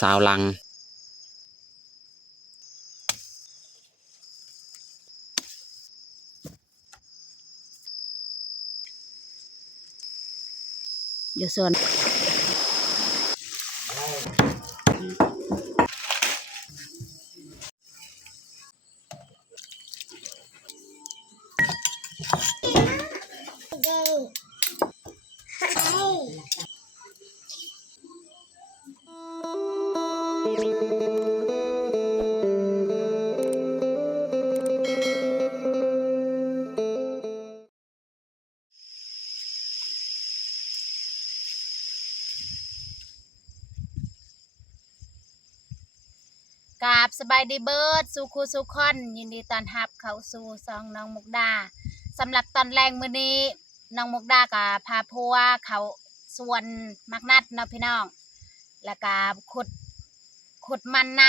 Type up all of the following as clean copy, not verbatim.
ซาวลังอยู่ส่วนกราบสบายดีเบิร์ดสู่ครูสู่คอนยินดีต้อนรับเข้าสู่ซองน้องมุกดาสำหรับตอนแรงมื้อนี้น้องมุกดากับพาพัวเขาสวนมักนัดเนาะพี่น้องแล้วก็ขุดมันน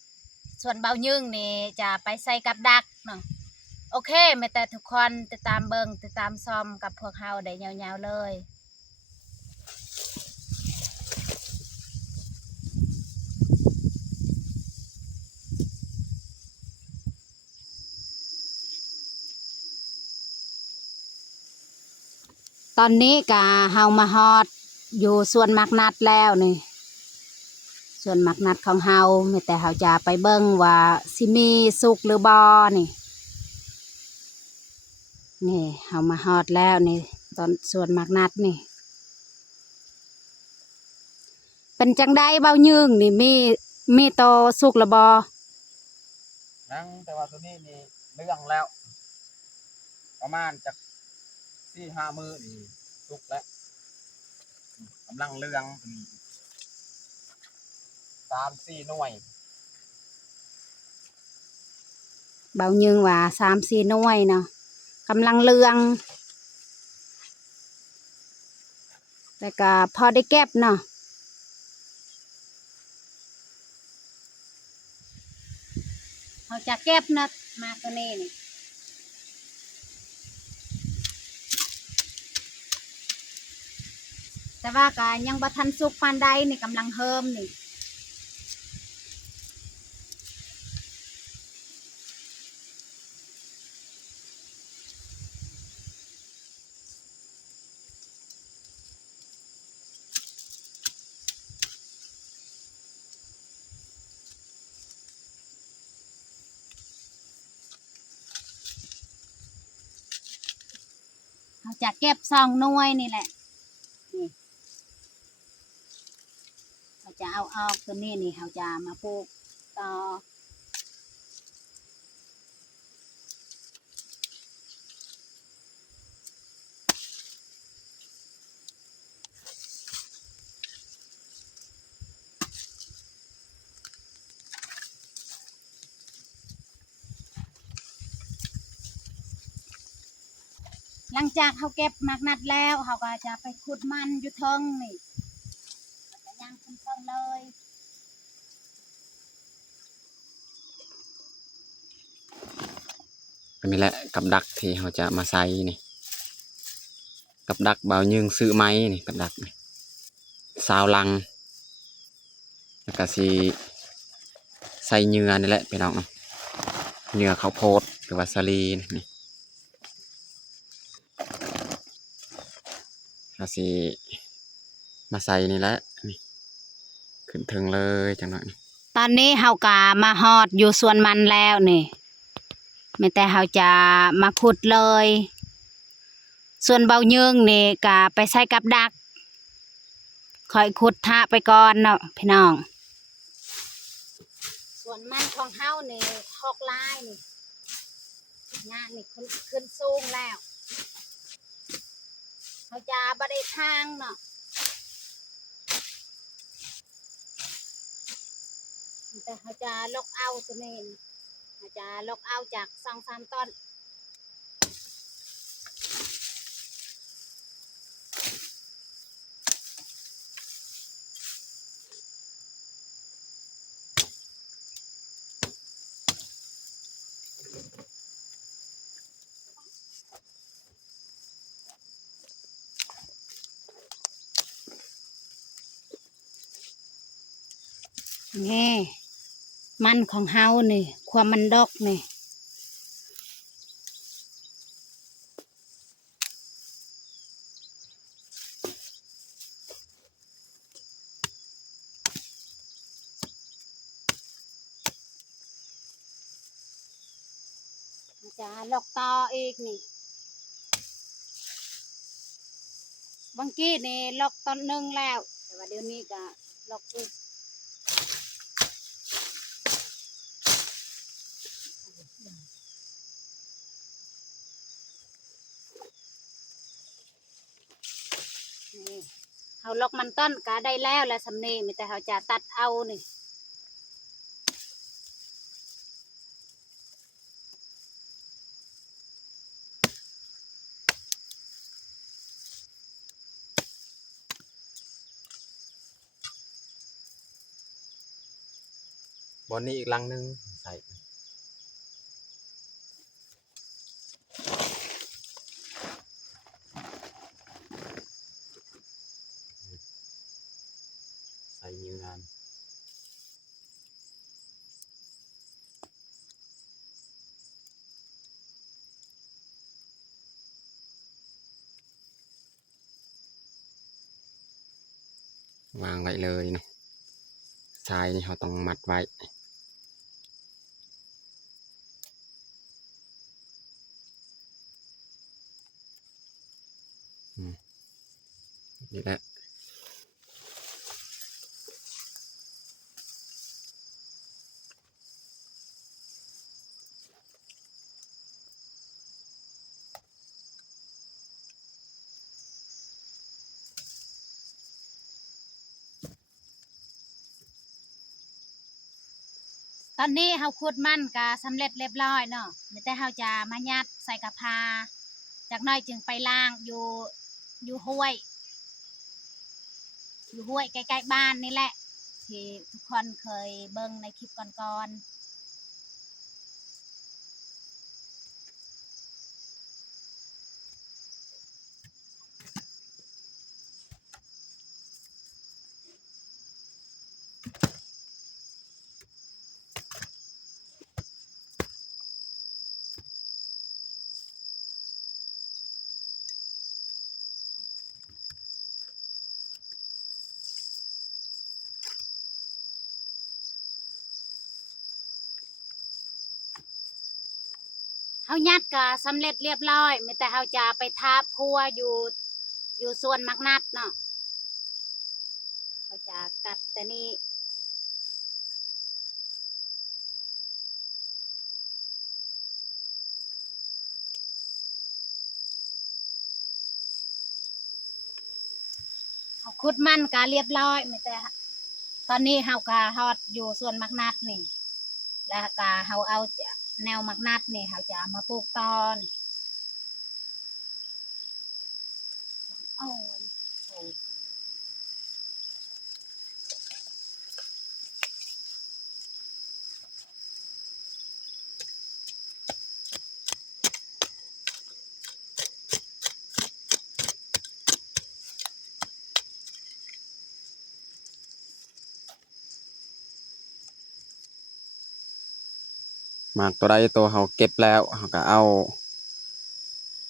ำส่วนเบายึงนี่จะไปใส่กับดักเนาะโอเคแม่แต่ทุกคนติดตามเบิงติดตามซอมกับพวกเฮาได้ยาวๆเลยตอนนี้กะเฮามาฮอดอยู่ส่วนมักนัดแล้วนี่ส่วนมักนัดของเฮาแม่แต่เฮาจะไปเบิ่งว่าสิมีสุกหรือบ่นี่เฮามาฮอดแล้วนี่ตอนส่วนมักนัดนี่เป็นจังได้เบายืงนี่มีโตสุกหรือบ่นั่งแต่ว่าตัวนี้นี่เรื่องแล้วประมาณจาก4-5 มื้อนี่สุกแล้วกำลังเรื่อง3-4 หน่วยเบายืงว่า3-4 หน่วยเนาะกำลังเรืองแต่ก็พอได้เก็บเนาะเราจะเก็บนะมาตัวนี้นี่แต่ว่าก็ยังบ่ทันสุกปานใดนี่กำลังเฮิมนี่เราจะเก็บ2 หน่วยนี่แหละนี่เราจะเอาออกตัวนี้นี่เราจะมาปลูกต่อหลังจากเขาเก็บมักนัดแล้วเขาก็จะไปขุดมันอยู่เทิงนี่เราจะย่างขึ้นเทิงเลยก็นี่แหละกับดักที่เราจะมาใส่นี่กับดักเบายึงซื้อไม้นี่กับดักนี่ซาวลังแล้วก็สิใส่เหงื่อนี่แหละพี่น้องเหงื่อข้าวโพดหรือว่าสาลีนี่เราสิมาใส่นี่แหละนี่ขึ้นถึงเลยจังหน่อยตอนนี้เฮากะมาฮอดอยู่สวนมันแล้วนี่ไม่แต่เฮาจะมาขุดเลยส่วนเบาเยิงนี่กะไปใส่กับดักคอยขุดทะไปก่อนเนาะพี่น้องส่วนมันของเฮานี่6 ลายนี่งานนี่ขึ้นสูงแล้วเฮาจะบ่ได้ทางเนาะแต่เขาจะลกเอาตัวนี้เขาจะลกเอาจาก2-3 ต้น นี่มันของเฮานี่ความมันดอกนี่จะลอกต่ออีกนี่บางกี้นี่ลอกตอนหนึงแล้วแต่ว่าเดี๋ยวนี้ก็ลอกอีกนี่เฮาลอกมันต้นก็ได้แล้วและสำเนีมีแต่เฮาจะตัดเอานี่บอนนี้อีกลังหนึงใส่นิ้วงานวางไว้เลยเนาะทรายนี่เขาต้องมัดไว้นี่แหละตอนนี้เฮาขุดมันก็สำเร็จเรียบร้อยเนาะมีแต่เฮาจะมายัดใส่กระพาจากน้อยจึงไปล้างอยู่ห้วย อยู่ห้วยใกล้ๆบ้านนี่แหละที่ทุกคนเคยเบิ่งในคลิปก่อนๆเฮายัดก็สำเร็จเรียบร้อยมีแต่เฮาจะไปทาพัวอยู่ส่วนมักนัดเนาะเฮาจะกัดแต่นี่เฮาขุดมันก็เรียบร้อยมีแต่ตอนนี้เฮาก็ฮอดอยู่ส่วนมักนัดนี่แล้วก็เฮาเอาแนวมักนัดนี่เฮาจะเอามาปลูกตอนโอ้ยโอ้ย หมากตัวใดตัวเขาเก็บแล้วเขาก็เอา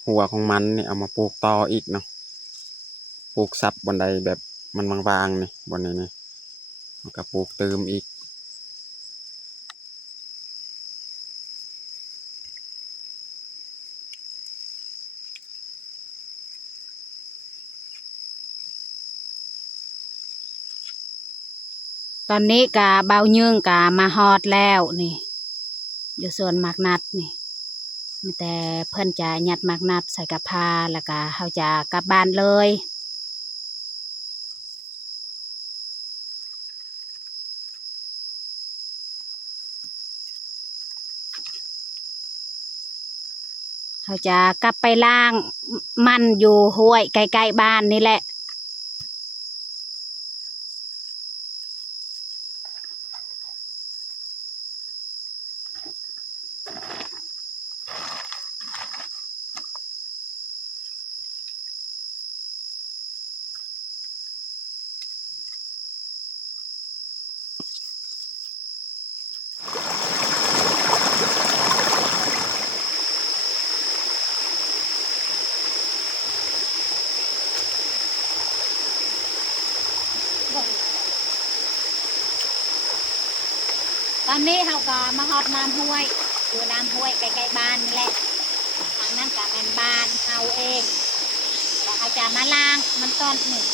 หัวของมันนี่เอามาปลูกต่ออีกเนาะปลูกซับบนใดแบบมันบางๆนี่บนนี้นี่เขาก็ปลูกเติมอีกตอนนี้กะเบาเยื่งกะมาฮอดแล้วนี่อยู่ส่วนหมากนัดนี่มีแต่เพิ่นจะยัดหมากนัดใส่กระพาแล้วก็เฮาจะกลับบ้านเลยเฮาจะกลับไปล้างมันอยู่ห้วยใกล้ๆบ้านนี่แหละ อนนี้เขาก็มาฮอดน้ำห้วยอยู่น้ำห้วยใกล้ๆบ้านนี่แหละทางนั้นก็เป็นบ้านเขาเองแล้วเขาจะมาล้างมันต้นหนึ่ง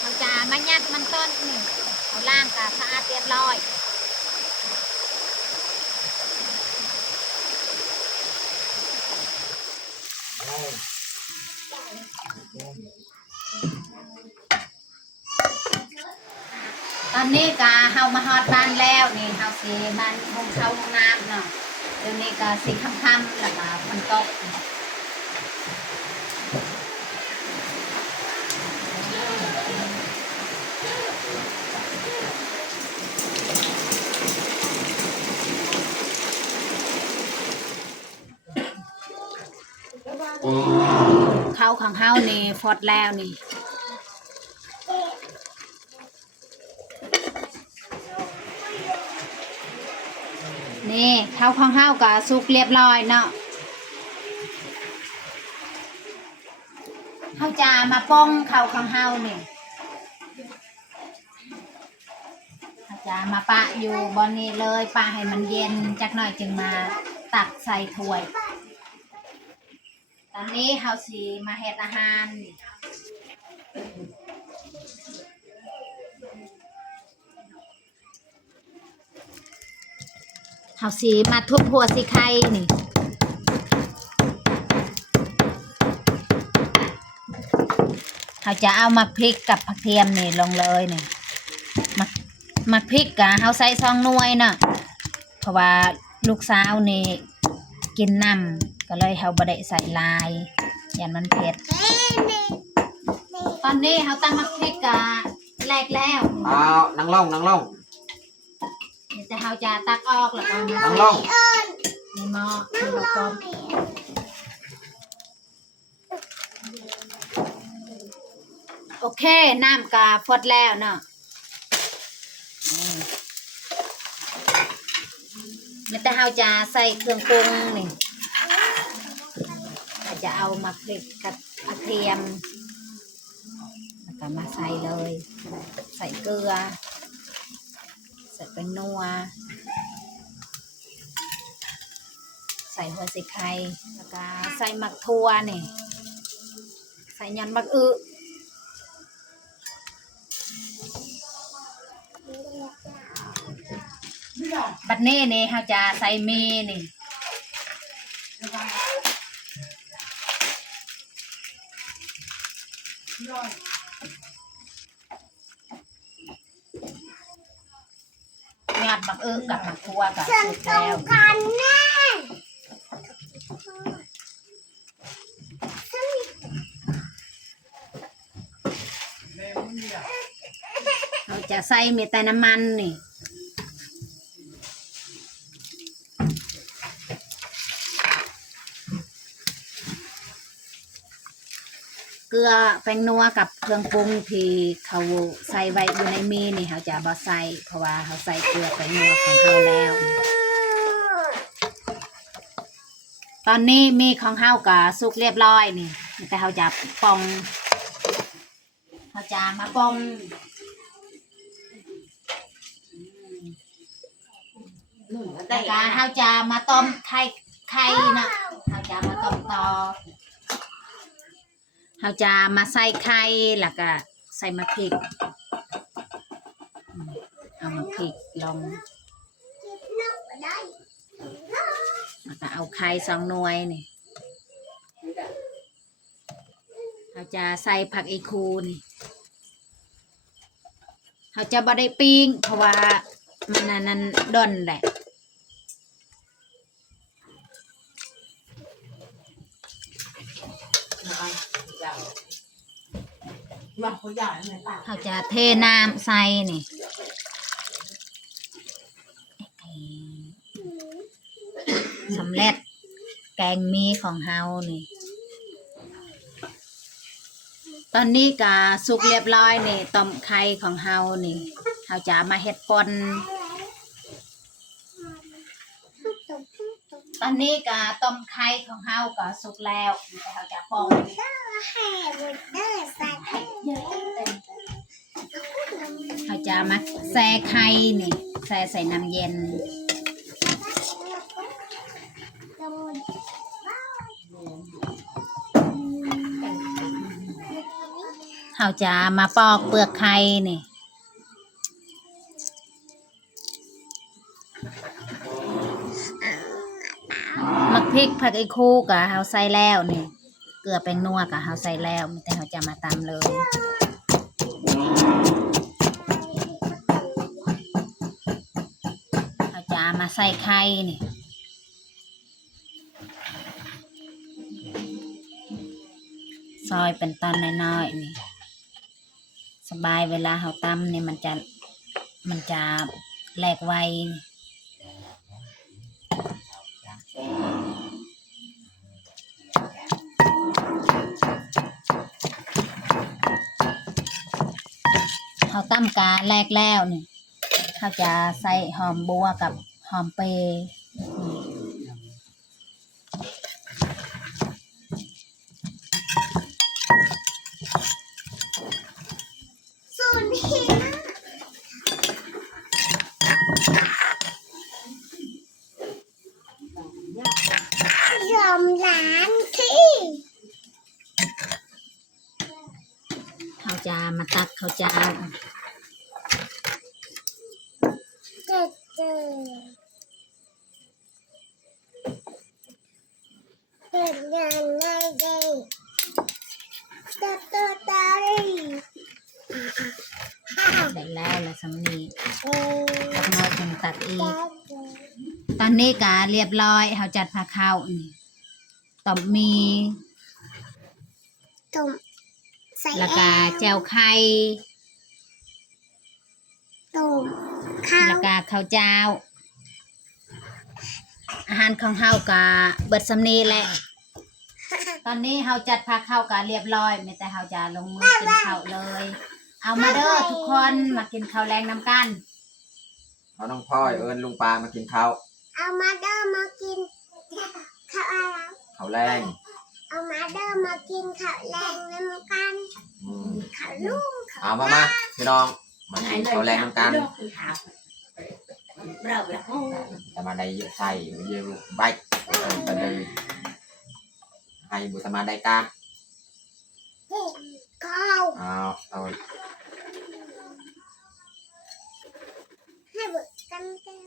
เขาจะมายัดมันต้นหนึ่งเขาล้างก็สะอาดเรียบร้อยตอนนี้ก็เฮามาฮอดบ้านแล้วนี่เฮาสิบ้านห้องเช่าห้องน้ำเนาะเดี๋ยวนี้ก็สิค่ำๆแล้วก็ฝนตกข้าวของเฮานี่ฟอดแล้วนี่นี่ข้าวของเฮาก็สุกเรียบร้อยเนาะเฮาจะมาป้องข้าวของเฮานี่เฮาจะมาปะอยู่บนนี้เลยปะให้มันเย็นจักหน่อยจึงมาตักใส่ถ้วยตอนนี้เฮาสิมาเฮ็ดอาหารนี่เฮาสิมาทุบหัวสิไข่นี่เฮาจะเอามาพริกกับผักเทียมนี่ลงเลยนี่มาพริกกะเฮาใส่2 หน่วยเนาะเพราะว่าลูกสาวนี่กินน้ำก็เลยเฮาบ่ได้ใส่ลายอย่างมันเผ็ดตอนนี้เฮาตำมักพริกกะแหลกแล้วนั่งลงนี่แต่เฮาจะตักออกแล้วก็มา นั่ง ใส่ ลง ในหม้อที่เราต้มโอเคน้ำกะฟดแล้วเนาะนี่แต่เฮาจะใส่เครื่องปรุงนี่เราจะเอามาพริกกับกระเทียมแล้วก็มาใส่เลย ใส่เกลือใส่เป็นนัวใส่หัวไชไข่แล้วก็ใส่หมักทั่วนี่ใส่ยอนบักอึบัดนี้นี่เราจะใส่มีนี่ยอดบักอึกับหมักทั่วกับสุกแล้วเราจะใส่มีแต่น้ำมันนี่เกลือแป้งนัวกับเครื่องปรุงที่เขาใส่ไว้อยู่ในมีนี่เขาจะบ่ใส่เพราะว่าเขาใส่เกลือแป้งนัวของเขาแล้วตอนนี้มีของเขาก็สุกเรียบร้อยนี่แต่เขาจะปองเขาจะมาปองแต่การเขาจะมาต้มไข่นะเขาจะมาต้มต่อเขาจะมาใส่ไข่แล้วก็ใส่มะพริกเอามะพริกลงแล้วก็เอาไข่2 หน่วยนี่เขาจะใส่ผักอีคูนี่ เขาจะบ่ได้ปิ้งเพราะว่ามันนั้นดนแหละเขาจะเทน้ำใส่นี่สำเร็จแกงมีของเฮานี่ตอนนี้ก็สุกเรียบร้อยนี่ต้มไข่ของเฮานี่เฮาจะมาเฮ็ดป่นตอนนี้ก็ต้มไข่ของเฮาก็สุกแล้วเฮาจะปอกเฮาจะมาแช่ไข่นี่แช่ใส่น้ำเย็นเฮาจะมาปอกเปลือกไข่นี่มักพริกผักอีคู่กะเฮาใส่แล้วนี่เกลือแป้งนัวกะเฮาใส่แล้วแต่เฮาจะมาตำเลยเฮาจะมาใส่ไข่นี่ซอยเป็นตอนน้อยๆนี่สบายเวลาเฮาตำนี่มันจะแหลกไวเฮาตำกาแรกแล้วนี่เขาจะใส่หอมบัวกับหอมเปรย์ยอมล้างที่เขาจะมาตักเขาจะเป็นยังไงได้แล้วละสำนีตักน้อยเป็นตักอีกตอนนี้ก็เรียบร้อยเขาจัดผักข้าวนี่ต้มมีแล้วก็แจ่วไข่แล้วก็ข้าวเจ้าอาหารของเฮาก็เบิดสำนีแหละตอนนี้เฮาจัดผักข้าวก็เรียบร้อยไม่แต่เฮาจะลงมือกินข้าวเลยเอามาเด้อทุกคนมากินข้าวแรงน้ำกันเอาน้องพ่อยเอิญลุงปลามากินข้าวเอามาเด้อมากินข้าวอะไรข้าวแรง เอามาเด้อมากินข้าวแรงน้ำกันข้าวลุงเอามาพี่น้องมากินข้าวแรงน้ำกันจะมาได้ใส่เยอะใบไปเลยให้บุษมาได้กลางข้าวเอาให้บุษกันเต็ม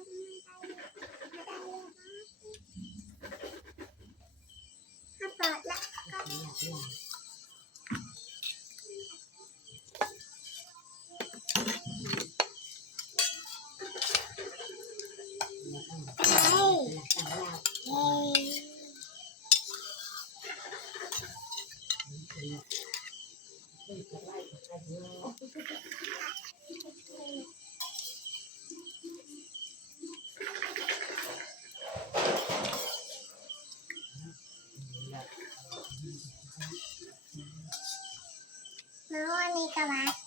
ให้เปิดละน้องวันนี้กระบะ